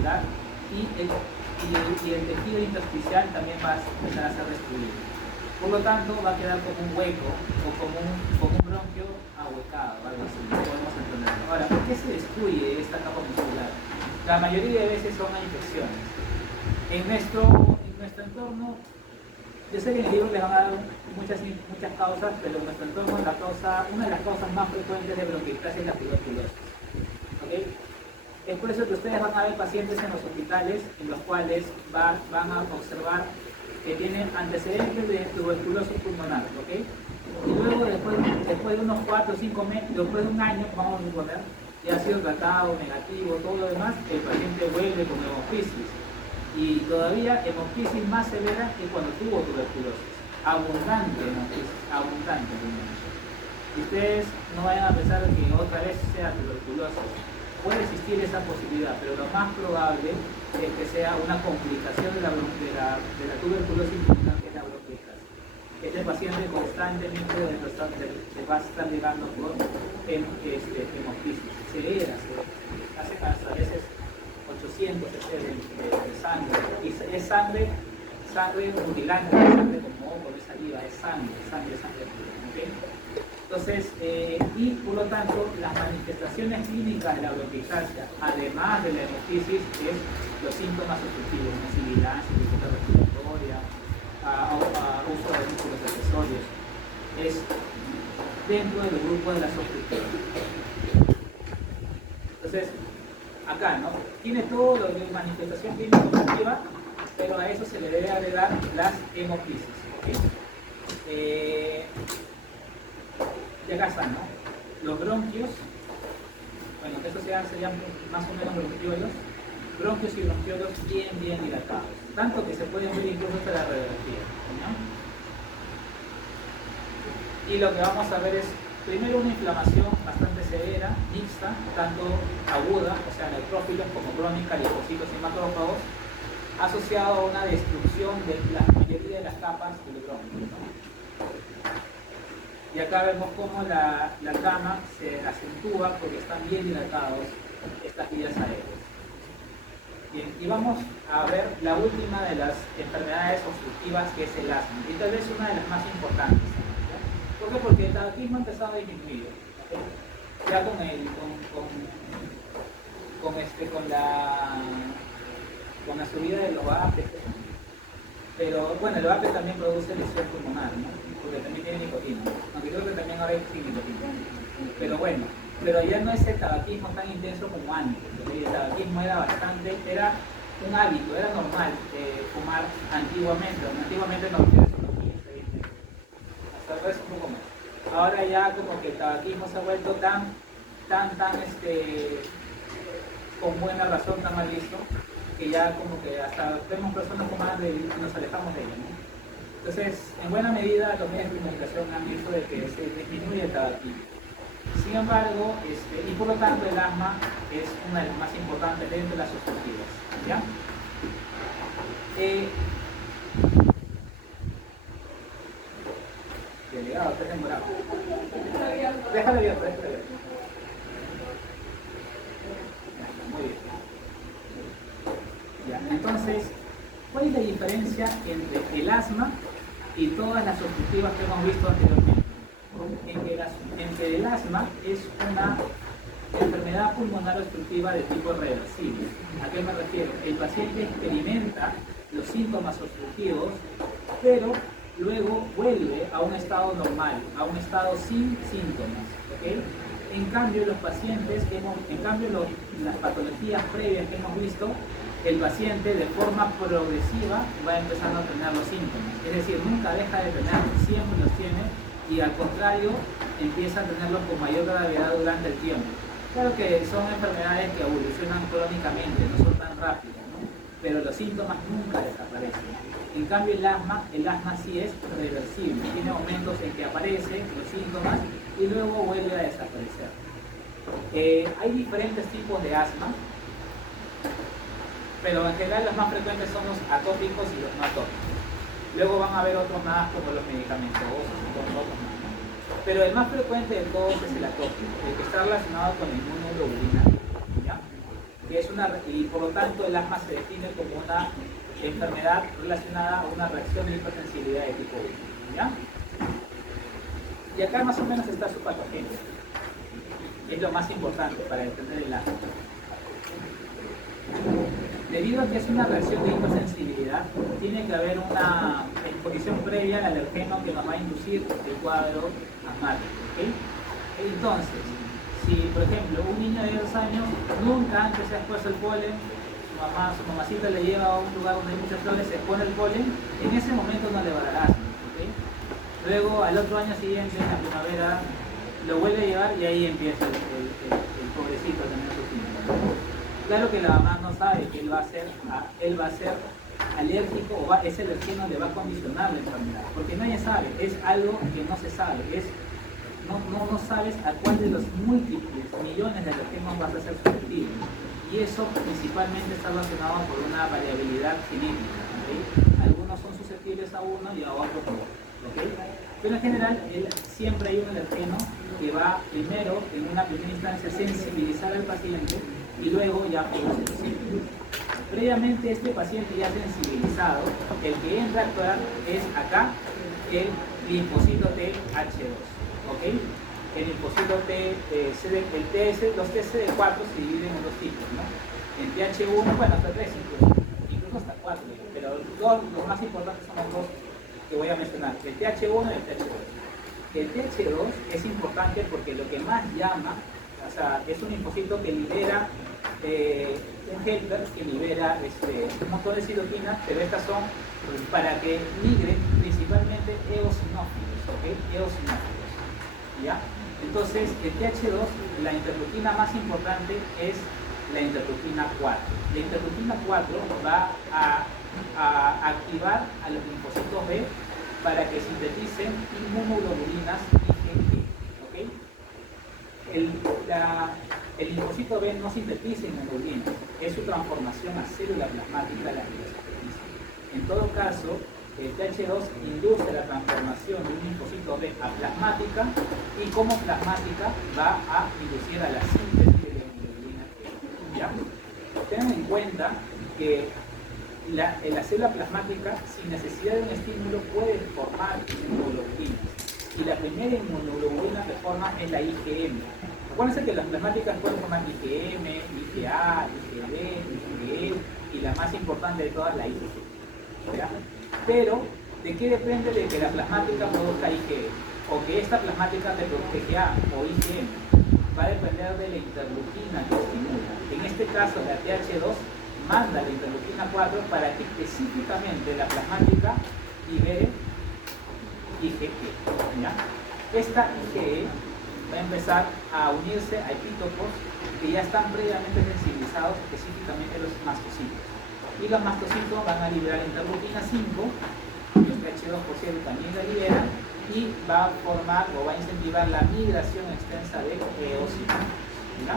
muscular y el tejido intersticial también va a empezar a ser destruido. Por lo tanto, va a quedar como un hueco o como un bronquio ahuecado, algo así, podemos entenderlo. Ahora, ¿por qué se destruye esta capa muscular? La mayoría de veces son infecciones. En nuestro entorno, yo sé que en el libro les van a dar muchas causas, pero en nuestro entorno una de las causas más frecuentes de bronquiolitis es la tuberculosis. ¿Okay? Es por eso que ustedes van a ver pacientes en los hospitales en los cuales van a observar que tienen antecedentes de tuberculosis pulmonar, ¿ok? Y luego después de unos 4 o 5 meses, después de un año, vamos a suponer, ya ha sido tratado, negativo, todo lo demás, el paciente vuelve con hemoptisis. Y todavía hemoptisis más severa que cuando tuvo tuberculosis. Abundante hemoptisis, abundante. Y ustedes no vayan a pensar que otra vez sea tuberculosis. Puede existir esa posibilidad, pero lo más probable es que sea una complicación de la tuberculosis pulmonar, que es la bronquiolitis. Este paciente constantemente va a estar llegando por hemoptisis severa, hace hasta a veces 800 de sangre, y es sangre mutilante, sangre como con saliva, es sangre, ¿okay? Entonces, y por lo tanto, las manifestaciones clínicas de la bronquiolitis, además de la hemoptisis, es los síntomas obstructivos, sibilancia, dificultad respiratoria, uso de músculos accesorios, es dentro del grupo de las obstructivas. Entonces, acá, ¿no? Tiene todo lo de manifestación clínica obstructiva, pero a eso se le debe agregar las hemoptisis, ¿okay? Y acá están, ¿no? Los bronquios, bueno, estos serían más o menos bronquios y bronquiolos bien dilatados, tanto que se pueden ver incluso hasta la radiografía, ¿no? Y lo que vamos a ver es, primero, una inflamación bastante severa, mixta, tanto aguda, o sea, neutrófilos, como crónica, linfocitos y macrófagos, asociado a una destrucción de la mayoría de las capas del bronquio, ¿no? Y acá vemos cómo la cama se acentúa porque están bien dilatados estas vías aéreas. Bien, y vamos a ver la última de las enfermedades obstructivas, que es el asma, y tal vez una de las más importantes. ¿Ya? ¿Por qué? Porque el tabaquismo ha empezado a disminuir, ¿okay? Ya con la subida de los VAPs, pero bueno, el VAP también produce lesión pulmonar, ¿no? Porque también tiene nicotina, aunque creo que también ahora hay sin nicotina. Pero bueno, pero ya no es el tabaquismo tan intenso como antes. El tabaquismo era un hábito, era normal fumar antiguamente no refiero a unos 15, 20 años, hasta el resto un poco más. Ahora ya como que el tabaquismo se ha vuelto tan con buena razón, tan mal visto, que ya como que hasta vemos personas fumando y nos alejamos de ellas, ¿no? Entonces, en buena medida, los medios de comunicación han visto de que se disminuye el tabaquismo. Sin embargo, y por lo tanto el asma es una de las más importantes dentro de las obstructivas, ¿ya? Delegado, está demorado. Déjale abierto. Muy bien. Ya, entonces, ¿cuál es la diferencia entre el asma y todas las obstructivas que hemos visto anteriormente? Entre el asma es una enfermedad pulmonar obstructiva de tipo reversible. ¿A qué me refiero? El paciente experimenta los síntomas obstructivos, pero luego vuelve a un estado normal, a un estado sin síntomas, ¿okay? En cambio, las patologías previas que hemos visto, el paciente de forma progresiva va empezando a tener los síntomas. Es decir, nunca deja de tenerlos, siempre los tiene, y al contrario, empieza a tenerlos con mayor gravedad durante el tiempo. Claro que son enfermedades que evolucionan crónicamente, no son tan rápidas, ¿no? Pero los síntomas nunca desaparecen. En cambio, el asma sí es reversible, tiene momentos en que aparecen los síntomas y luego vuelve a desaparecer. Hay diferentes tipos de asma, pero en general los más frecuentes son los atópicos y los no atópicos. Luego van a haber otros más, como los medicamentosos y otros más, ¿no? Pero el más frecuente de todos es el atópico, el que está relacionado con la inmunoglobulina, ¿ya? y por lo tanto el asma se define como una enfermedad relacionada a una reacción de hipersensibilidad de tipo 1. ¿Ya? Y acá más o menos está su patogenia. Es lo más importante para entender el asma. Debido a que es una reacción de hipersensibilidad, tiene que haber una exposición previa al alergeno que nos va a inducir el cuadro asmático. ¿Okay? Entonces, si por ejemplo un niño de 2 años nunca antes se ha expuesto el polen, su mamacita le lleva a un lugar donde hay muchas flores, se expone el polen, en ese momento no le va a dar asma. ¿Okay? Luego al otro año siguiente, en la primavera, lo vuelve a llevar y ahí empieza el pobrecito a tener su síndrome. Claro que la mamá no sabe que él va a ser alérgico o ese alergeno le va a condicionar la enfermedad, porque nadie sabe, es algo que no se sabe, no sabes a cuál de los múltiples millones de alergenos vas a ser susceptible, y eso principalmente está relacionado por una variabilidad genética. ¿Okay? Algunos son susceptibles a uno y a otros no. ¿Okay? Pero en general siempre hay un alergeno que va primero, en una primera instancia, sensibilizar al paciente y luego ya produce los síntomas. Previamente este paciente ya sensibilizado, el que entra a actuar es acá el linfocito TH2. ¿Okay? El linfocito los TCD4 se dividen en 2 tipos, ¿no? En TH1, bueno, hasta 3 incluso hasta 4, pero los más importantes son los 2 que voy a mencionar, el TH1 y el TH2. El TH2 es importante porque lo que más llama, o sea, es un linfocito que libera un helper que libera un montón de citoquinas, pero estas son para que migren principalmente eosinófilos, ¿okay? Eosinófilos, ¿ya? Entonces, el TH2, la interleuquina más importante es la interleuquina 4. La interleuquina 4 va a activar a los linfocitos B para que sinteticen inmunoglobulinas IgG. ¿Okay? El linfocito B no sintetiza inmunoglobulinas, es su transformación a célula plasmática la que lo sintetiza. En todo caso, el TH2 induce la transformación de un linfocito B a plasmática y como plasmática va a inducir a la síntesis de la inmunoglobulina G. ¿Ya? Tengan en cuenta que la célula plasmática, sin necesidad de un estímulo, puede formar inmunoglobulinas. Y la primera inmunoglobulina que forma es la IgM. Acuérdense que las plasmáticas pueden formar IgM, IgA, IgD, IgE y la más importante de todas, la IgG. ¿Ya? Pero, ¿de qué depende de que la plasmática produzca IgE? O que esta plasmática te produzca IgA o IgM. Va a depender de la interleuquina que estimula. En este caso, la TH2 manda la interleuquina 4 para que específicamente la plasmática libere IgE. ¿Ya? Esta IgE va a empezar a unirse a epítopos que ya están previamente sensibilizados, específicamente los mastocitos. Y los mastocitos van a liberar interleuquina 5, el TH2 por cierto también la libera, y va a formar o va a incentivar la migración extensa de eosinófilos. ¿Ya?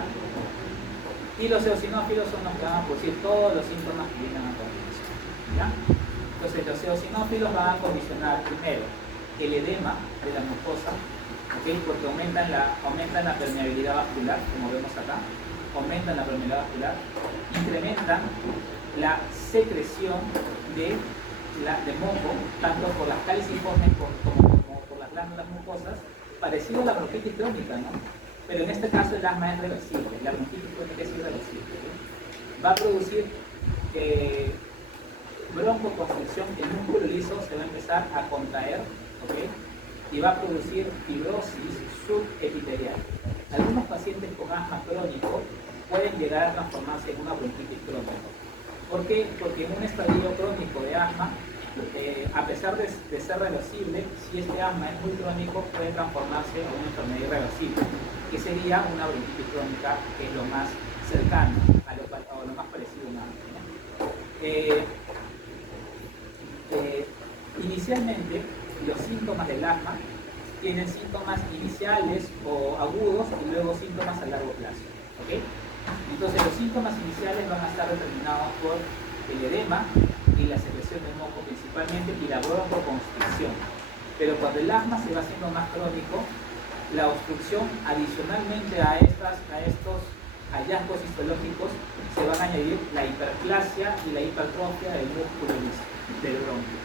Y los eosinófilos son los que van a producir todos los síntomas que vienen a continuación. ¿Ya? Entonces los eosinófilos van a condicionar primero el edema de la mucosa, ¿okay? Porque aumentan la permeabilidad vascular, como vemos acá, aumentan la permeabilidad vascular, incrementan la secreción de moco, tanto por las caliciformes como por las glándulas mucosas, parecido a la bronquitis crónica, ¿no? Pero en este caso el asma es reversible, la bronquitis crónica es irreversible. ¿Sí? Va a producir broncoconstricción, el músculo liso se va a empezar a contraer, ¿okay? Y va a producir fibrosis subepitelial. Algunos pacientes con asma crónico pueden llegar a transformarse en una bronquitis crónica. ¿Por qué? Porque en un estadio crónico de asma, a pesar de ser reversible, si este asma es muy crónico, puede transformarse en una enfermedad irreversible, que sería una bronquitis crónica, que es lo más cercano a lo más parecido a una asma. Inicialmente, los síntomas del asma tienen síntomas iniciales o agudos y luego síntomas a largo plazo. ¿Okay? Entonces los síntomas iniciales van a estar determinados por el edema y la secreción de moco principalmente y la broncoconstricción. Pero cuando el asma se va haciendo más crónico, la obstrucción adicionalmente a estos hallazgos histológicos se van a añadir la hiperplasia y la hipertrofia del músculo liso, del bronquio.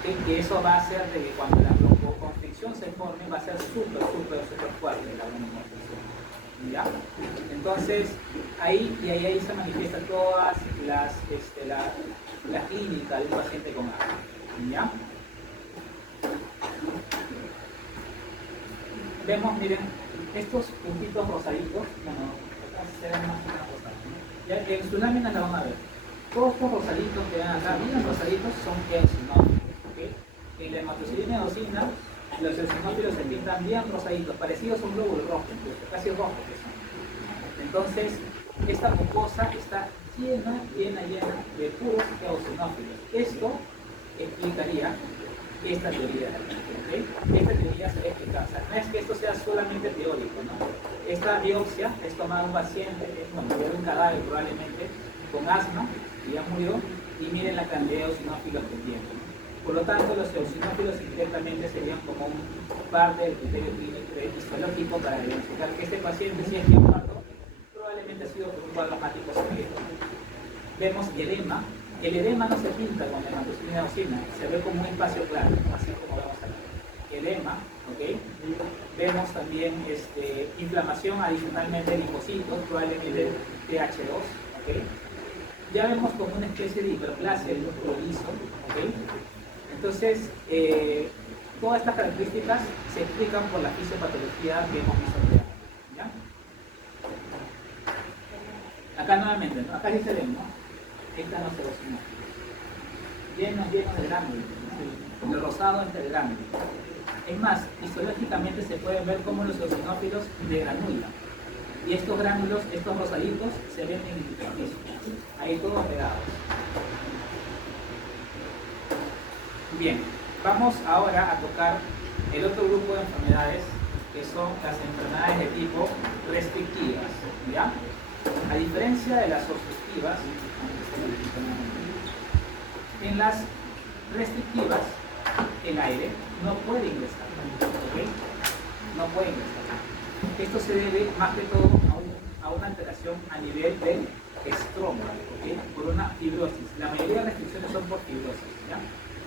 ¿Okay? Que eso va a hacer de que cuando la broncoconstricción se forme va a ser súper fuerte la broncoconstricción. ¿Ya? Entonces, ahí se manifiesta todas la clínica de un paciente con asma. ¿Ya? Vemos, miren, estos puntitos rosaditos, bueno, acá se ven más o menos rosados, ¿no? Ya, en su lámina la van a ver. Todos estos rosaditos que ven acá, bien rosaditos, son eosinófilos. ¿Okay? En la hematoxilina eosina, los eosinófilos se pintan bien rosaditos, parecidos a un glóbulo rojo, incluso, casi rojo que son. Entonces, esta mucosa está llena de puros eosinófilos. Esto explicaría esta teoría. ¿Okay? Esta teoría se va a explicar. O sea, no es que esto sea solamente teórico, ¿no? Esta biopsia es tomar un paciente, un cadáver probablemente, con asma, que ya murió, y miren la cantidad de eosinófilos que tiene. Por lo tanto, los eosinófilos indirectamente serían como parte del criterio clínico histológico para identificar que este paciente, si es que ha muerto, probablemente ha sido por un cuadro asmático severo. Vemos edema. El edema no se pinta con la hematoxilina eosina, se ve como un espacio claro, así como vemos acá. Edema, ¿ok? Vemos también inflamación adicionalmente de linfocitos, probablemente TH2, ¿ok? Ya vemos como una especie de hiperplasia del músculo liso, ¿ok? Entonces, todas estas características se explican por la fisiopatología que hemos visto antes, ¿ya? Acá nuevamente, ¿no? Acá sí se ven, ¿no? Esta no se ve, lleno de gránulos, ¿no? Lo rosado es el gránulo. Es más, histológicamente se pueden ver cómo los eosinófilos degranulan. Y estos gránulos, estos rosaditos, se ven en el intersticio. Ahí todos pegados. Bien, vamos ahora a tocar el otro grupo de enfermedades, que son las enfermedades de tipo restrictivas, ¿ya? A diferencia de las obstructivas, en las restrictivas el aire no puede ingresar, ¿okay? No puede ingresar. Esto se debe más que todo a una alteración a nivel del estroma, ¿okay? Por una fibrosis. La mayoría de las restricciones son por fibrosis, ¿ya?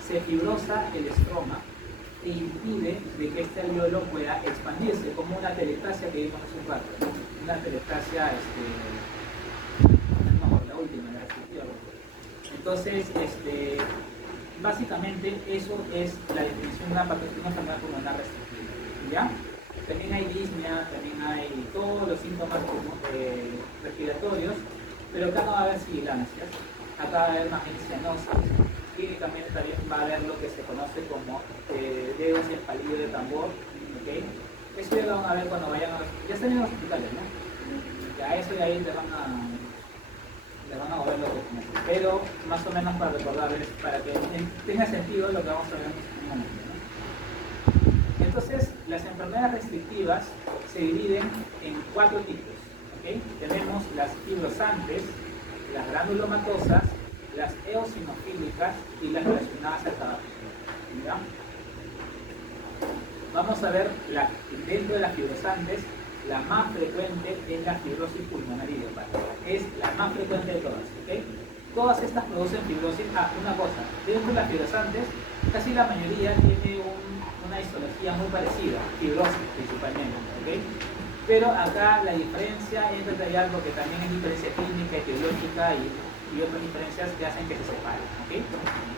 Se fibrosa el estroma e impide de que este alveolo pueda expandirse, como una teleplasia que vimos hace un rato, ¿no? Una teleplasia, no, la última, la restrictiva. Entonces, básicamente eso es la definición de una enfermedad pulmonar restrictiva, ¿ya? También hay disnea, también hay todos los síntomas respiratorios, pero acá no va a haber sibilancias, acá va a haber más bien cianosis, y también también va a haber lo que se conoce como dedos y espalido de tambor, ¿ok? Eso ya lo van a ver cuando vayan a los... Ya están en los hospitales, ¿no? Ya eso de ahí le van a mover lo que conocen, pero más o menos para recordarles, para que tenga sentido lo que vamos a ver en un momento, ¿no? Entonces, las enfermedades restrictivas se dividen en 4 tipos, ¿okay? Tenemos las fibrosantes, las granulomatosas, las eosinofílicas y las relacionadas al tabaco, ¿ya? Vamos a ver, dentro de las fibrosantes, la más frecuente es la fibrosis pulmonar idiopática. Es la más frecuente de todas, ¿ok? Todas estas producen fibrosis. Una cosa, dentro de las fibrosantes, casi la mayoría tiene una histología muy parecida, fibrosis principalmente, ¿ok? Pero acá la diferencia es detallar porque también hay diferencia clínica, etiológica y otras diferencias que hacen que se separen, ¿ok?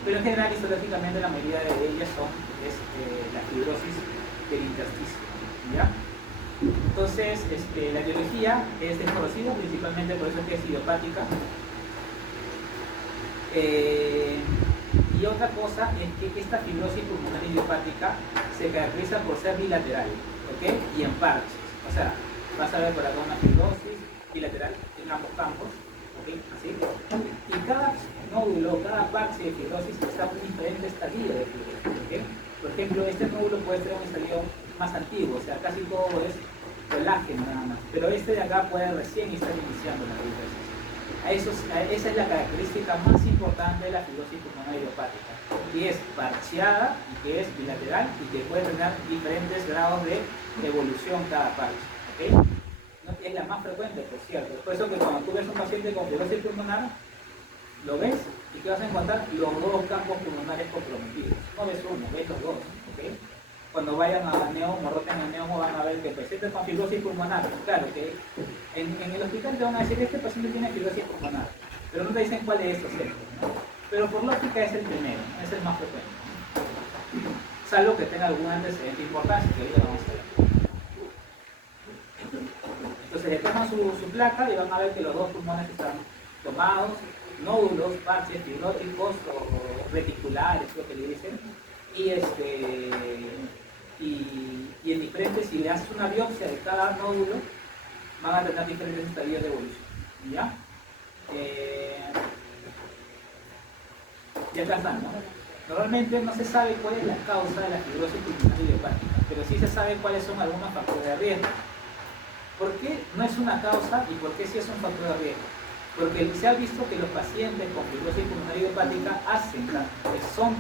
Pero en general, histológicamente, la mayoría de ellas es la fibrosis del intersticio, ¿ya? Entonces, la etiología es desconocida, principalmente por eso que es idiopática. Y otra cosa es que esta fibrosis pulmonar idiopática se caracteriza por ser bilateral, ¿ok? Y en parches. O sea, vas a ver por acá una fibrosis bilateral en ambos campos, ¿ok? Así. Y cada nódulo, cada parche de fibrosis está en un diferente estadio de fibrosis, ¿ok? Por ejemplo, este nódulo puede ser un estadio más antiguo, o sea, casi todo es colágeno nada más, pero este de acá puede recién estar iniciando la fibrosis. Esa es la característica más importante de la fibrosis pulmonar idiopática, que es parcheada, que es bilateral y que puede tener diferentes grados de evolución cada parche, ¿okay? No Es la más frecuente, por cierto. Por eso que cuando tú ves un paciente con fibrosis pulmonar, lo ves y que vas a encontrar los dos campos pulmonares comprometidos. No ves uno, ves los dos. ¿Okay? Cuando vayan a neomo, roten el neomo, van a ver que el paciente con fibrosis pulmonar, claro que en el hospital te van a decir este paciente tiene fibrosis pulmonar, pero no te dicen cuál de estos es, ¿no? Pero por lógica es el primero, ¿no? Es el más frecuente, ¿no? Salvo que tenga algún antecedente importante, que ahí lo vamos a ver. Entonces le toman su placa y van a ver que los dos pulmones están tomados, nódulos, parches fibróticos o reticulares, lo que le dicen, y en diferentes, si le haces una biopsia de cada nódulo, van a tener diferentes estadios de evolución. ¿Ya? Y acá están, ¿no? Normalmente no se sabe cuál es la causa de la fibrosis pulmonar idiopática, pero sí se sabe cuáles son algunos factores de riesgo. ¿Por qué no es una causa y por qué sí es un factor de riesgo? Porque se ha visto que los pacientes con fibrosis pulmonar idiopática son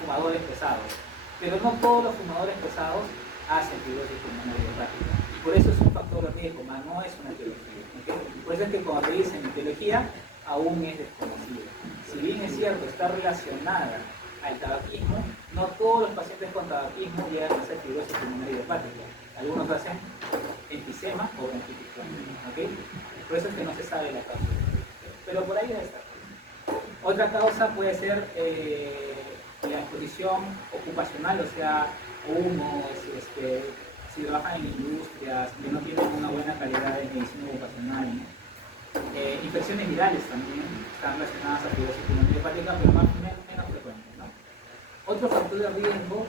fumadores pesados, pero no todos los fumadores pesados hacen fibrosis pulmonar idiopática. Y por eso es un factor de riesgo, más no es una etiología. ¿Okay? Por eso es que cuando te dicen etiología, aún es desconocida. Si bien es cierto, está relacionada al tabaquismo, no todos los pacientes con tabaquismo llegan a hacer fibrosis pulmonar idiopática. Algunos hacen enfisema o bronquitis. ¿Okay? Por eso es que no se sabe la causa. Pero por ahí debe estar. Otra causa puede ser la exposición ocupacional, o sea, humos, si trabajan en industrias que no tienen una buena calidad de medicina ocupacional, ¿no? Infecciones virales también están relacionadas a fibrosis pulmonar idiopática, pero menos frecuentes, ¿no? Otro factor de riesgo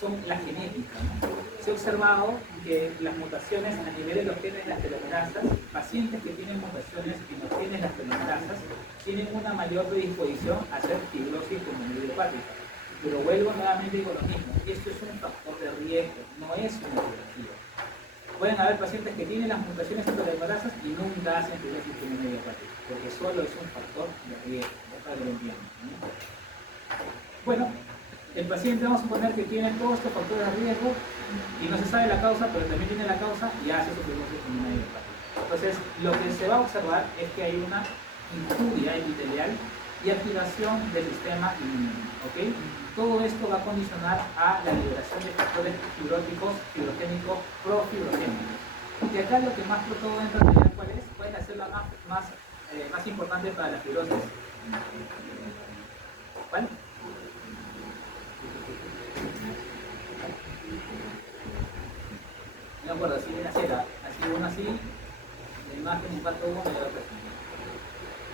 son la genética, ¿no? Se ha observado que las mutaciones a nivel de los genes de las telomerasas, pacientes que tienen mutaciones en los genes de las telomerasas, tienen una mayor predisposición a hacer fibrosis pulmonar idiopática. Pero vuelvo nuevamente y digo lo mismo, esto es un factor de riesgo, no es una etiología. Pueden haber pacientes que tienen las mutaciones en telomerasas y nunca hacen fibrosis pulmonar idiopática, porque solo es un factor de riesgo, para que lo entiendan, ¿no? Bueno, el paciente vamos a suponer que tiene todos estos factores de riesgo y no se sabe la causa, pero también tiene la causa y hace su fibrosis pulmonar idiopática. Entonces, lo que se va a observar es que hay una injuria epitelial y activación del sistema inmune, ¿ok? Todo esto va a condicionar a la liberación de factores fibróticos, fibrogénicos, profibrogénicos. Y acá lo que más por todo entra en realidad, ¿cuál es? ¿Cuál es la célula más importante para la fibrosis? ¿Cuál? No me acuerdo, así viene así uno así, la imagen un pato uno y el otro así.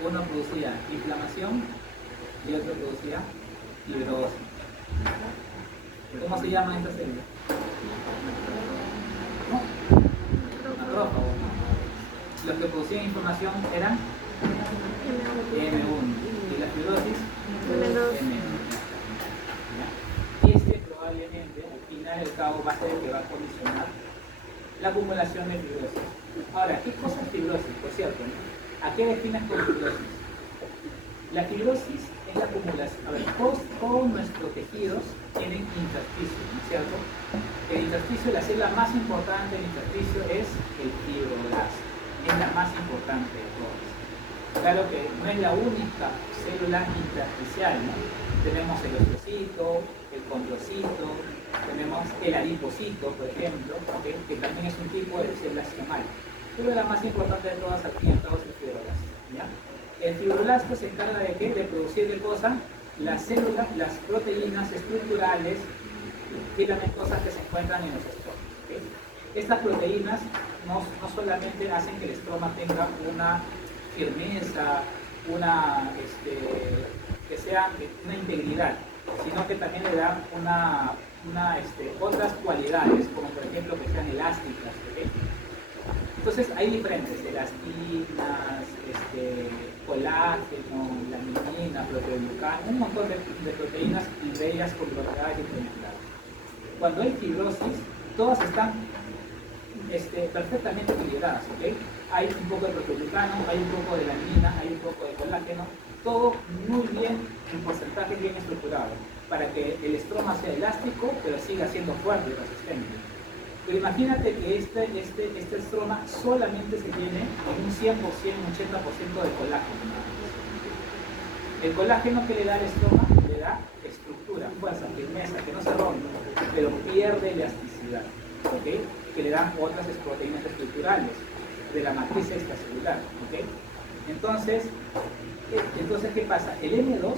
Uno producía inflamación y otro producía fibrosis. ¿Cómo se llaman estas células? ¿No? Macrófagos, ¿no? Los que producían inflamación eran M1 y la fibrosis M2. Probablemente al final el cabo va a ser el que va a condicionar la acumulación de fibrosis. Ahora, ¿qué cosa es fibrosis? Por cierto, ¿no? ¿A qué defines por fibrosis? La fibrosis es la acumulación. A ver, todos nuestros tejidos tienen intersticio, ¿no es cierto? El intersticio, la célula más importante del intersticio es el fibroblasto. Es la más importante de todas. Claro que no es la única célula intersticial, ¿no? Tenemos el osteocito, el condrocito, tenemos el adipocito, por ejemplo, ¿okay? Que también es un tipo de célula esquemal. Pero la más importante de todas aquí en todo es el fibroblasto, ¿ya? El fibroblasto se encarga de ¿qué? De producir ¿qué cosa? Las células, las proteínas estructurales filamentosas que se encuentran en los estromos, ¿okay? Estas proteínas no solamente hacen que el estroma tenga una firmeza, que sea una integridad, sino que también le dan otras cualidades, como por ejemplo que sean elásticas, ¿okay? Entonces hay diferentes, elastinas, colágeno, laminina, proteoglucano, un montón de proteínas y de ellas conglomeradas y implementadas. Cuando hay fibrosis, todas están perfectamente equilibradas, ¿okay? Hay un poco de proteoglucano, hay un poco de laminina, hay un poco de colágeno, todo muy bien, en porcentaje bien estructurado, para que el estroma sea elástico, pero siga siendo fuerte y resistente. Pero imagínate que este estroma solamente se tiene en un 100%, un 80% de colágeno. El colágeno que le da el estroma le da estructura, fuerza, firmeza, que no se rompe, pero pierde elasticidad, ¿okay? Que le dan otras proteínas estructurales de la matriz extracelular, ¿okay? Entonces, ¿qué pasa? El M2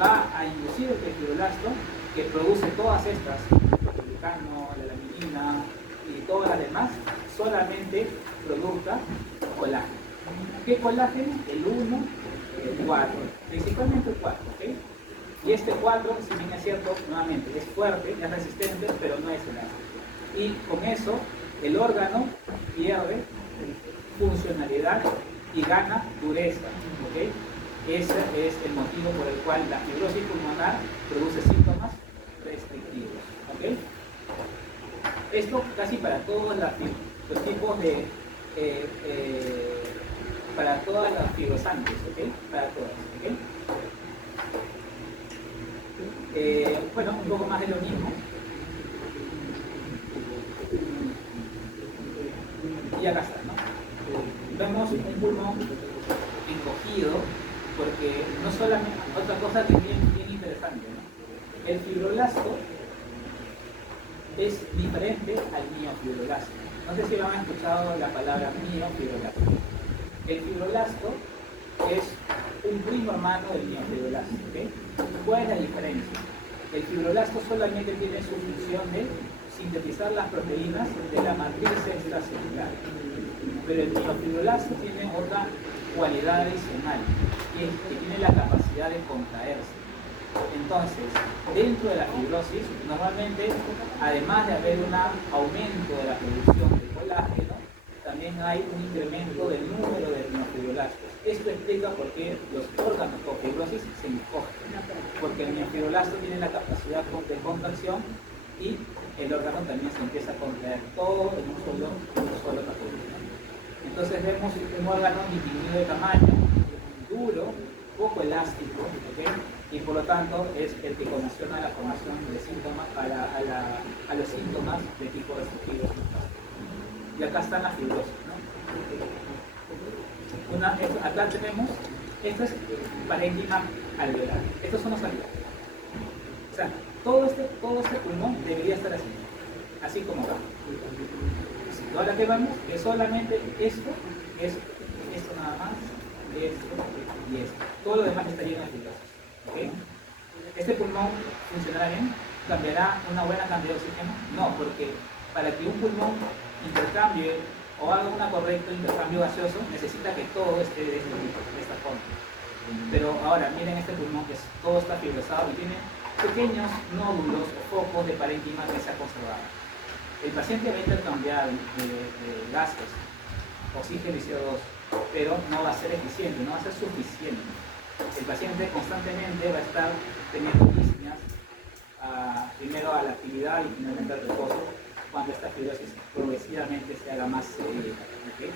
va a inducir el fibroblasto que produce todas estas, el glucano, la laminina y todas las demás, solamente produzca colágeno. ¿Qué colágeno? El 1, el 4, principalmente el 4, ¿ok? Y este 4, si bien es cierto, nuevamente es fuerte, es resistente, pero no es elástico. Y con eso, el órgano pierde funcionalidad y gana dureza, ¿ok? Ese es el motivo por el cual la fibrosis pulmonar produce síntomas restrictivos, ¿ok? Esto casi para todos los tipos de para todas las fibrosantes, ¿ok? Para todas, ¿ok? Bueno, un poco más de lo mismo. Y acá está, ¿no? Vemos un pulmón encogido, porque no solamente, otra cosa que es bien interesante, ¿no? El fibroblasto es diferente al miofibroblasto. No sé si lo han escuchado la palabra miofibroblasto. El fibroblasto es un primo hermano del miofibroblasto, ¿okay? ¿Cuál es la diferencia? El fibroblasto solamente tiene su función de sintetizar las proteínas de la matriz extracelular, pero el miofibroblasto tiene otra cualidad adicional, que tiene la capacidad de contraerse. Entonces, dentro de la fibrosis, normalmente, además de haber un aumento de la producción de colágeno, también hay un incremento del número de miofibroblastos. Esto explica por qué los órganos con fibrosis se encogen, porque el miofibroblasto tiene la capacidad de contracción y el órgano también se empieza a contraer todo en un solo patógeno. Entonces vemos un órgano disminuido de tamaño, duro, poco elástico, ¿okay? Y por lo tanto es el que condiciona la formación de síntomas a los síntomas de tipo restrictivo. Y acá están las fibrosis, ¿no? Acá tenemos, esto es parénquima alveolar, estos son los alveolos. O sea, todo este pulmón debería estar así como acá. Ahora que vemos que solamente esto nada más, esto y esto. Todo lo demás está lleno de fibrosis. ¿Okay? ¿Este pulmón funcionará bien? ¿Cambiará una buena cantidad de oxígeno? No, porque para que un pulmón intercambie o haga un correcto intercambio gaseoso, necesita que todo esté de esta forma. Pero ahora, miren este pulmón que todo está fibrosado y tiene pequeños nódulos o focos de parénquima que se ha conservado. El paciente va a intercambiar de gases, oxígeno y CO2, pero no va a ser eficiente, no va a ser suficiente. El paciente constantemente va a estar teniendo disnias, primero a la actividad y finalmente al reposo, cuando esta fibrosis progresivamente se haga más severa. ¿Okay?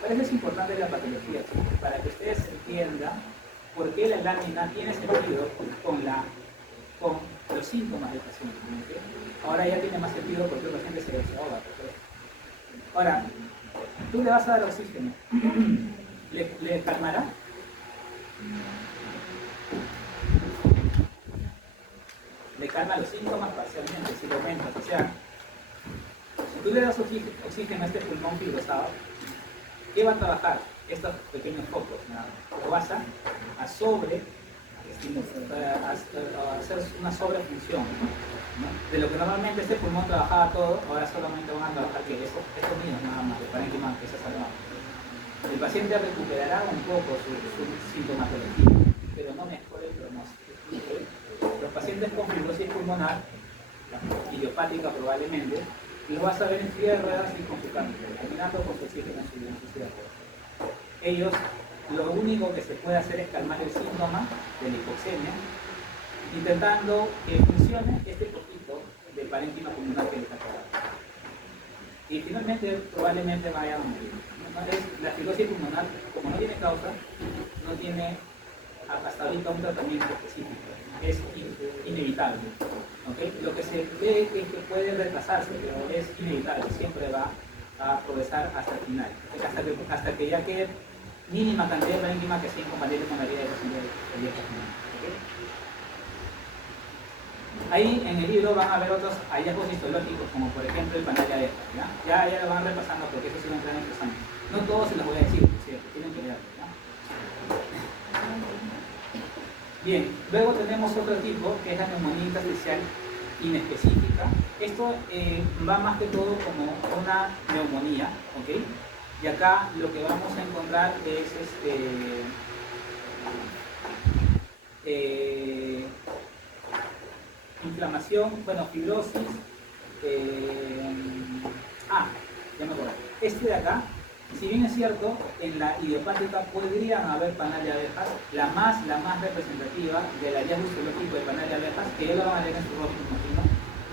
Por eso es importante la patología, para que ustedes entiendan por qué la lámina tiene sentido con los síntomas del paciente. ¿Okay? Ahora ya tiene más sentido porque el paciente se desahoga. Ahora, tú le vas a dar oxígeno, ¿le calmará? Le calma los síntomas parcialmente, si lo aumentas. O sea, si tú le das oxígeno a este pulmón fibrosado, ¿qué va a trabajar? Estos pequeños focos, ¿no? Lo vas a hacer una sobrefunción, ¿no? De lo que normalmente este pulmón trabajaba todo, ahora solamente van a trabajar que estos niños nada más, el parénquima que se ha salvado. El paciente recuperará un poco su sintomatología, pero no mejora el pronóstico. Los pacientes con fibrosis pulmonar, idiopática probablemente, los vas a ver en silla de ruedas y con su cambio, caminando con su oxígeno en su silla de ruedas. Ellos, lo único que se puede hacer es calmar el síntoma de la hipoxemia, intentando que funcione este poquito de parénquima pulmonar que le está quedando. Y finalmente, probablemente vaya a morir. La fibrosis pulmonar, como no tiene causa, no tiene hasta ahorita un tratamiento específico, es inevitable. ¿Okay? Lo que se ve es que puede retrasarse, pero es inevitable, siempre va a progresar hasta el final, hasta que ya quede mínima cantidad de parénquima que sea incompatible con la vida de paciente del día final. ¿Okay? Ahí en el libro van a ver otros hallazgos histológicos, como por ejemplo el panal de abejas. Ya lo van repasando porque eso sí va a entrar en los años. No todos se los voy a decir, ¿cierto? Tienen que leerlo. Bien, luego tenemos otro tipo que es la neumonía intersticial inespecífica. Esto va más que todo como una neumonía, ¿ok? Y acá lo que vamos a encontrar es inflamación, bueno, fibrosis. Ya me acuerdo. Este de acá, si bien es cierto, en la idiopática podrían haber panal de abejas, la más representativa del hallazgo histológico de panal de abejas, que ya lo van a ver en su rostro, imagino,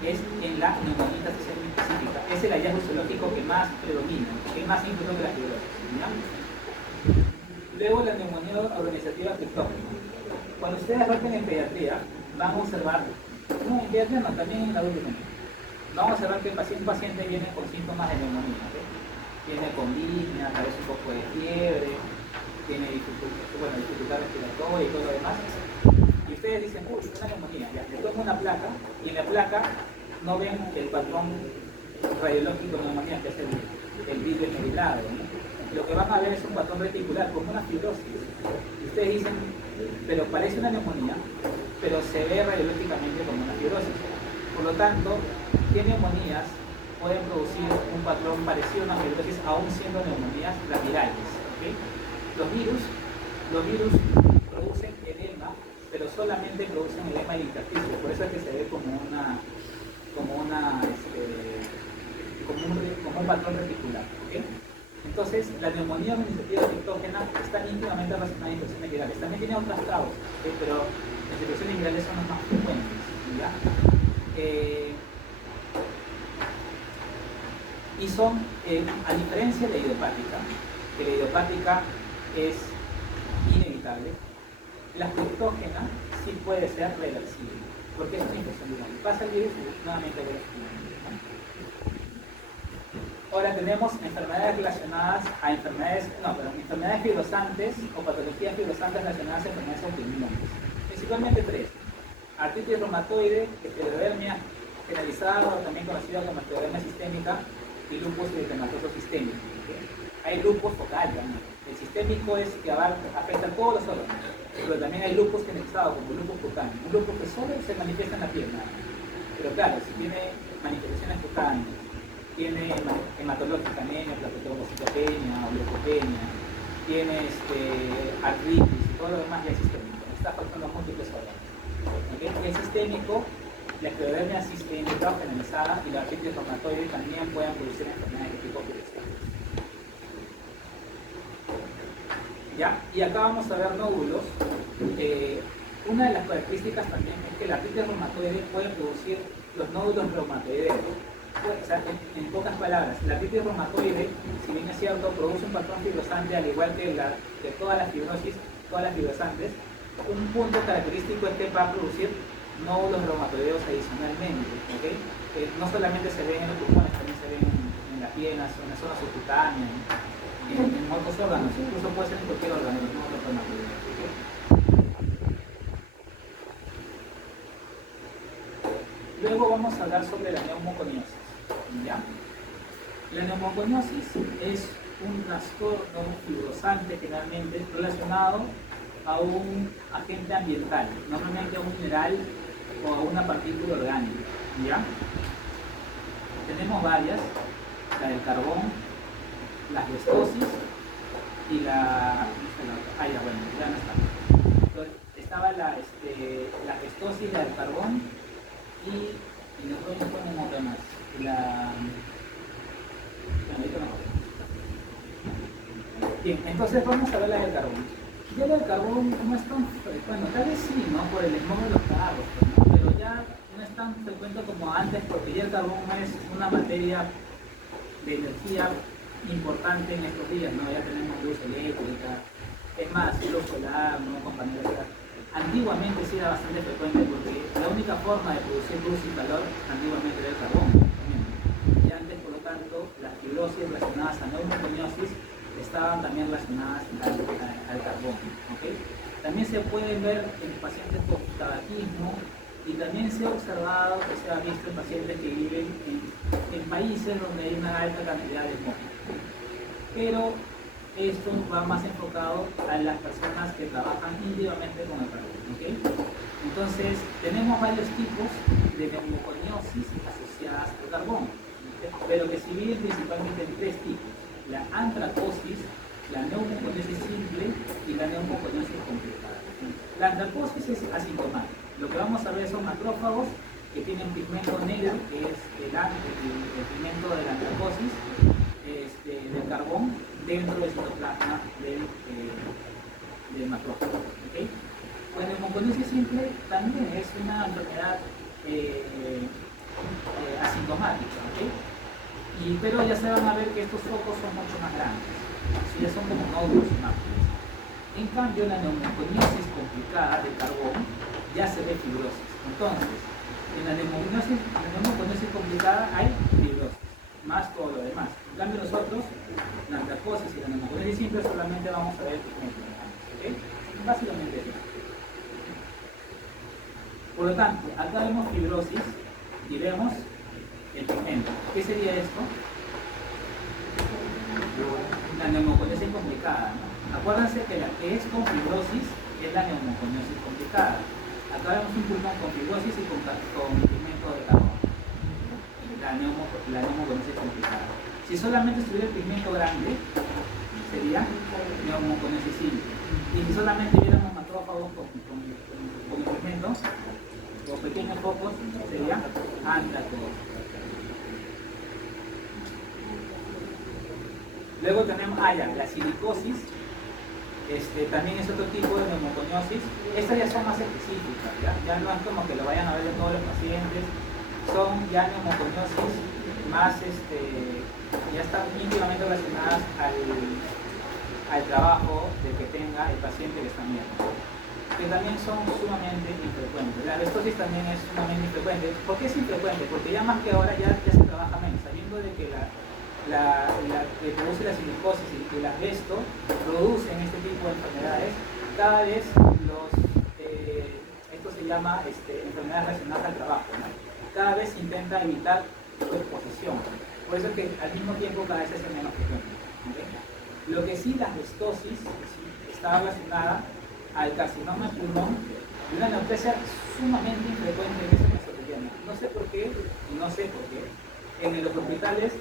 es en la neumonía intersticial específica. Es el hallazgo histológico que más predomina, que es más incluso que la fibrosis. ¿Ya? Luego la neumonía organizativa criptógena. Cuando ustedes roten en pediatría, van a observar, no en pediatría no, también en adultos, vamos a observar que un paciente viene con síntomas de neumonía. ¿Okay? Viene con disnea, tal vez un poco de fiebre, tiene dificultad respiratoria y todo lo demás. Y ustedes dicen, uy, es una neumonía. Ya, le toman una placa y en la placa no ven el patrón radiológico de neumonía, que es el vidrio esmerilado, ¿no? Lo que van a ver es un patrón reticular, como una fibrosis. Y ustedes dicen, pero parece una neumonía, pero se ve radiológicamente como una fibrosis. Por lo tanto, ¿qué neumonías pueden producir un patrón parecido a una fibrosis, aún siendo neumonías laterales? ¿Okay? Los virus producen edema, pero solamente producen edema del intersticio, por eso es que se ve como un patrón reticular. ¿Okay? Entonces, la neumonía organizativa criptógena está íntimamente relacionada a infecciones virales. También tiene otras causas, ¿okay? Pero las infecciones virales son las más frecuentes. ¿Ya? Y son, a diferencia de la idiopática, que la idiopática es inevitable, la criptógena sí puede ser reversible, porque es una infección viral. Pasa el virus y nuevamente vuelve a. Ahora tenemos enfermedades relacionadas a enfermedades fibrosantes o patologías fibrosantes relacionadas a enfermedades autoinmunes. Principalmente tres: artritis reumatoide, esclerodermia generalizada, o también conocida como esclerodermia sistémica, y lupus eritematoso sistémico. ¿Okay? Hay lupus focal también. El sistémico es que afecta a todos los órganos, pero también hay lupus generalizado como lupus cutáneo. Un lupus que solo se manifiesta en la pierna. Pero claro, si tiene manifestaciones cutáneas, tiene hematológica, anemia, plaquetocitopenia o leucopenia, tiene artritis y todo lo demás ya es sistémico. Está afectando múltiples órganos. ¿Okay? El sistémico, la esclerodermia sistémica o generalizada y la artritis reumatoide también pueden producir enfermedades de tipo fibrosantes. ¿Ya? Y acá vamos a ver nódulos. Una de las características también es que la artritis reumatoide puede producir los nódulos reumatoideos. O sea, en pocas palabras, la artritis reumatoide, si bien es cierto, produce un patrón fibrosante al igual que todas las fibrosis, todas las fibrosantes. Un punto característico es que va a producir nódulos reumatoideos adicionalmente. ¿Okay? No solamente se ven en los pulmones, también se ven en las piernas, en la zona subcutánea, en otros órganos, incluso puede ser en cualquier órgano, los nódulos reumatoideos. ¿Okay? Luego vamos a hablar sobre la neumoconiosis. ¿Ya? La neumoconiosis es un trastorno fibrosante generalmente relacionado a un agente ambiental, normalmente a un mineral o a una partícula orgánica. ¿Ya? Tenemos varias: la del carbón, la asbestosis y la... ya no está. Entonces, estaba la asbestosis, la del carbón y después nos ponen otra más. Bien, entonces vamos a ver la del carbón. Ya la del carbón no es tan frecuente, bueno, tal vez sí, ¿no? Por el smog de los carros, ¿no? Pero ya no es tan frecuente como antes, porque ya el carbón es una materia de energía importante en estos días, ¿no? Ya tenemos luz eléctrica, Es más, luz solar, ¿no? Compañeros. Antiguamente sí era bastante frecuente porque la única forma de producir luz y calor antiguamente era el carbón. Y antes, por lo tanto, las fibrosis relacionadas a neumoconiosis estaban también relacionadas al carbón. ¿Okay? También se pueden ver en pacientes con tabaquismo y también se ha observado, que se ha visto en pacientes que viven en países donde hay una alta cantidad de smog. Pero esto va más enfocado a las personas que trabajan íntimamente con el carbón. ¿Okay? Entonces, tenemos varios tipos de neumoconiosis asociadas al carbón, pero que se dividen principalmente en tres tipos: la antracosis, la neumoconiosis simple y la neumoconiosis complicada. La antracosis es asintomática. Lo que vamos a ver son macrófagos que tienen pigmento negro, que es el pigmento de la antracosis, del carbón, dentro del citoplasma del macrófago. ¿Okay? Pues la neumoconiosis simple también es una enfermedad asintomática. ¿Okay? Pero ya se van a ver que estos focos son mucho más grandes, ya son como nódulos más. En cambio, la neumoconiosis complicada de carbón ya se ve fibrosis. Entonces, en la neumoconiosis complicada hay fibrosis, más todo lo demás. En cambio, nosotros, la antracosis y la neumoconiosis simple solamente vamos a ver pigmento. ¿Okay? Básicamente eso. Por lo tanto, acá vemos fibrosis y vemos el pigmento. ¿Qué sería esto? La neumoconiosis complicada, ¿no? Acuérdense que la que es con fibrosis es la neumoconiosis complicada. Acá vemos un pulmón con fibrosis y con pigmento de carbón. La neumoconiosis complicada. Si solamente estuviera el pigmento grande, sería neumoconiosis simple. Y si solamente viéramos macrófagos con el pigmento, los pequeños focos, sería antracosis. Luego tenemos la silicosis, también es otro tipo de neumoconiosis. Estas ya son más específicas, ya no es como que lo vayan a ver en todos los pacientes, son ya neumoconiosis más, ya están íntimamente relacionadas al trabajo de que tenga el paciente que está viendo, que también son sumamente infrecuentes. La abestosis también es sumamente infrecuente. ¿Por qué es infrecuente? Porque ya más que ahora ya se trabaja menos, sabiendo de que la que produce la silicosis y el asbesto producen este tipo de enfermedades. Cada vez esto se llama enfermedades relacionadas al trabajo, ¿no? Cada vez se intenta evitar su exposición. Por eso es que al mismo tiempo cada vez es menos frecuente. ¿Okay? Lo que sí, la asbestosis está relacionada al carcinoma de pulmón y una neoplasia sumamente infrecuente en ese mesotelioma. No sé por qué y no sé por qué. En los hospitales,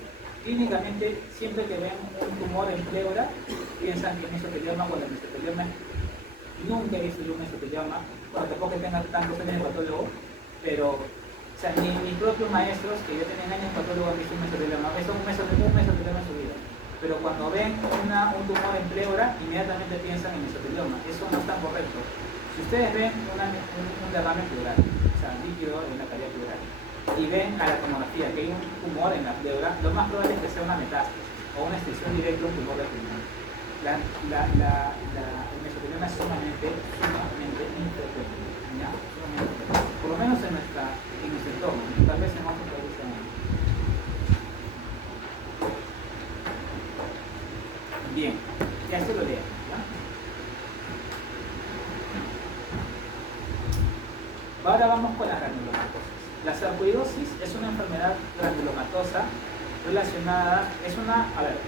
clínicamente, siempre que ven un tumor en pleura, piensan que es mesotelioma o el mesotelioma. Nunca he visto yo un mesotelioma. Bueno, tampoco que tenga tantos años de patólogo, pero o sea, ni mis propios maestros, que ya tienen años de patólogo, han visto un mesotelioma. Es un mesotelioma en su vida. Pero cuando ven un tumor en pleura, inmediatamente piensan en mesotelioma. Eso no es tan correcto. Si ustedes ven un derrame pleural, o sea, líquido en la cavidad pleural, y ven a la tomografía que hay un tumor en la pleura, lo más probable es que sea una metástasis o una extensión directa de un tumor del pulmón. El mesotelioma es sumamente infrecuente, ¿ya? Por lo menos en nuestro entorno, tal vez en otros países. Bien, ya se lo leo, ¿ya? Ahora vamos con la granulomatosis. La sarcoidosis es una enfermedad granulomatosa relacionada,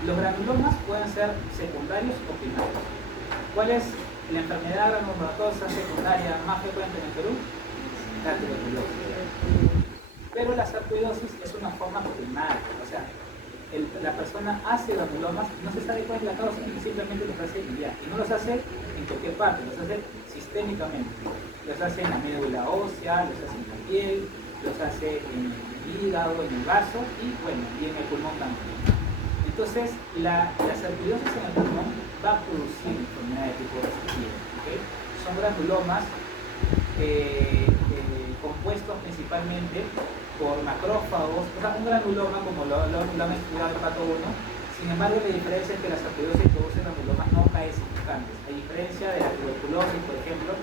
los granulomas pueden ser secundarios o primarios. ¿Cuál es la enfermedad granulomatosa secundaria más frecuente en el Perú? La tuberculosis. Pero la sarcoidosis es una forma primaria, o sea, la persona hace granulomas, no se sabe cuál es la causa, simplemente los hace y ya. Y no los hace en cualquier parte, los hace sistémicamente. Los hace en la médula ósea, los hace en la piel, los hace en el hígado, en el vaso y en el pulmón también. Entonces, la sarcoidosis en el pulmón va a producir enfermedad de tipo respiratorio. ¿Okay? Son granulomas compuestos principalmente por macrófagos. O sea, un granuloma, como lo han estudiado el pato 1, Sin embargo, la diferencia es que la sarcoidosis produce granulomas no calcificantes, a diferencia de la tuberculosis, por ejemplo,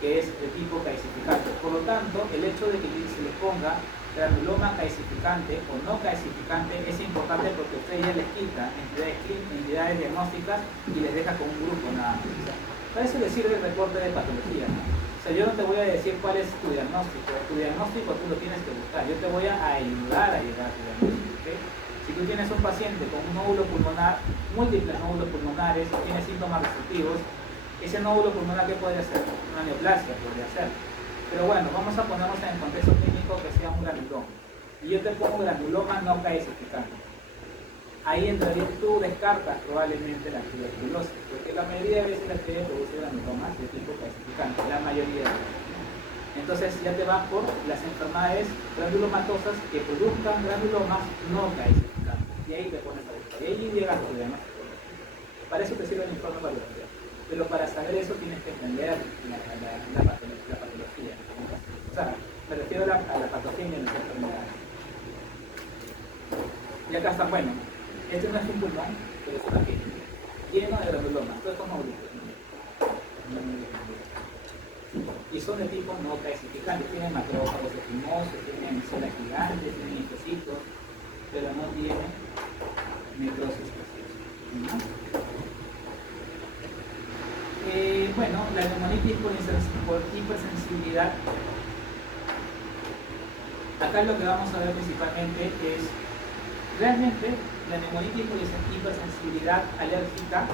que es de tipo calcificante. Por lo tanto, el hecho de que se le ponga granuloma calcificante o no calcificante es importante porque usted ya les quita entidades diagnósticas y les deja con un grupo nada más. O sea, para eso le sirve el reporte de patología, ¿no? O sea, yo no te voy a decir cuál es tu diagnóstico. Tu diagnóstico tú lo tienes que buscar. Yo te voy a ayudar a llegar a tu diagnóstico, ¿okay? Si tú tienes un paciente con un nódulo pulmonar, múltiples nódulos pulmonares, tiene síntomas restrictivos, ese nódulo pulmonar, ¿qué podría ser? Una neoplasia podría ser. Pero bueno, vamos a ponernos en el contexto clínico que sea un granuloma. Y yo te pongo granuloma no calcificante. Ahí entraría, tú descartas probablemente la tuberculosis, porque la mayoría de veces la bacteria produce granulomas de tipo calcificante, la mayoría de veces. Entonces ya te vas por las enfermedades granulomatosas que produzcan granulomas no calcificantes. Y ahí te pones a buscar. Y ahí llegas a tu diagnóstico. Para eso te sirve el informe patología. Pero para saber eso tienes que entender la patología. O sea, me refiero a la patogenia de las enfermedades. Y acá está, bueno, este no es un pulmón, pero es una piel lleno de granulomas, todos estos nódulos. Y son de tipo no calcificantes, tienen macrófagos esquimosos, tienen células gigantes, tienen linfocitos, pero no tienen necrosis preciosa. Bueno, la neumonitis por hipersensibilidad. Acá lo que vamos a ver principalmente es realmente la neumonitis por hipersensibilidad alérgica.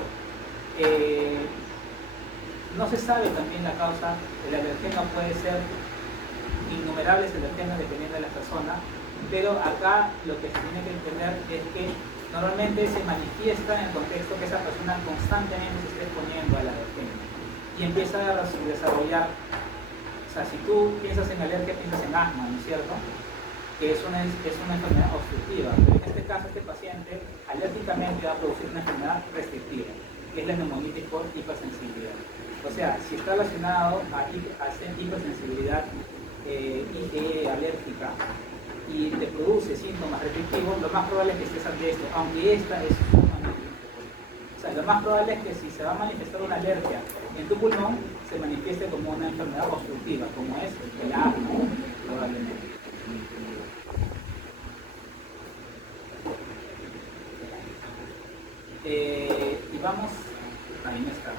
No se sabe también la causa. El alergeno puede ser innumerables alergenos dependiendo de la persona, pero acá lo que se tiene que entender es que normalmente se manifiesta en el contexto que esa persona constantemente se esté exponiendo al alergeno y empieza a desarrollar, o sea, si tú piensas en alergia, piensas en asma, ¿no es cierto? Que es una enfermedad obstructiva, pero en este caso este paciente alérgicamente va a producir una enfermedad restrictiva, que es la neumonitis por hipersensibilidad. O sea, si está relacionado a hipersensibilidad IgE alérgica y te produce síntomas restrictivos, lo más probable es que estés ante esto, aunque esta es sumamente frecuente. O sea, lo más probable es que si se va a manifestar una alergia en tu pulmón, se manifieste como una enfermedad obstructiva, como es el asma, probablemente. Y vamos, ahí no está.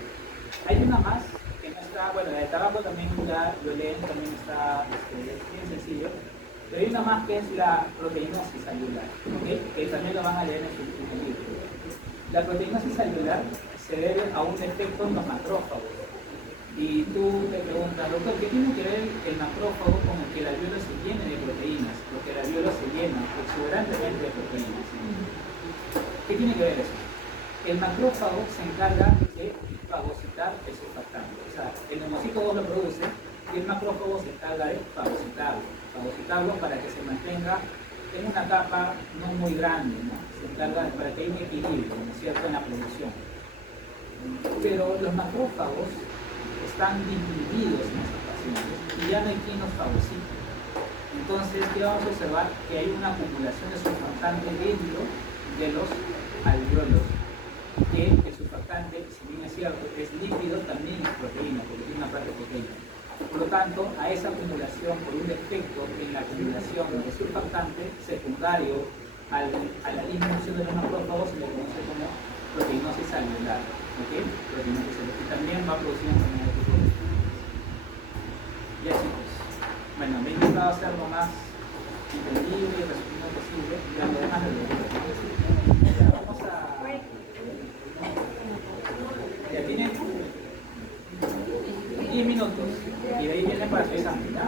Hay una más que no está, bueno, la de tabaco también ya lo leen, también está bien sencillo, pero hay una más que es la proteinosis celular, ¿okay? Que también lo van a leer en su libro. La proteinosis celular se debe a un defecto en los macrófagos. Y tú te preguntas, doctor, ¿qué tiene que ver el macrófago con el que el alveolo se llene de proteínas? Porque el alveolo se llena exuberantemente de proteínas. ¿Qué tiene que ver eso? El macrófago se encarga de fagocitar el surfactante. O sea, el neumocito 2 lo produce y el macrófago se encarga de fagocitarlo para que se mantenga en una capa no muy grande, ¿no? Se encarga para que haya un equilibrio, ¿no es cierto?, en la producción. Pero los macrófagos están disminuidos en estos pacientes y ya no hay quien los fagocite. Entonces, ¿qué vamos a observar? Que hay una acumulación de surfactante dentro de los alveolos, que el surfactante, si bien es cierto, es líquido, también es proteína, porque tiene una parte proteína. Por lo tanto, a esa acumulación, por un defecto en la acumulación de surfactante secundario a la disminución de los macrófagos, se le conoce como proteinosis alveolar. ¿Okay? Proteinosis alveolar. Y también va a producir enfermedad de tipo de ya, chicos. Bueno, me he intentado hacer lo más entendible y resumido posible. Ya lo demás lo voy a vamos a... Ya tienen 10 minutos y de ahí viene para su examen, ¿ya?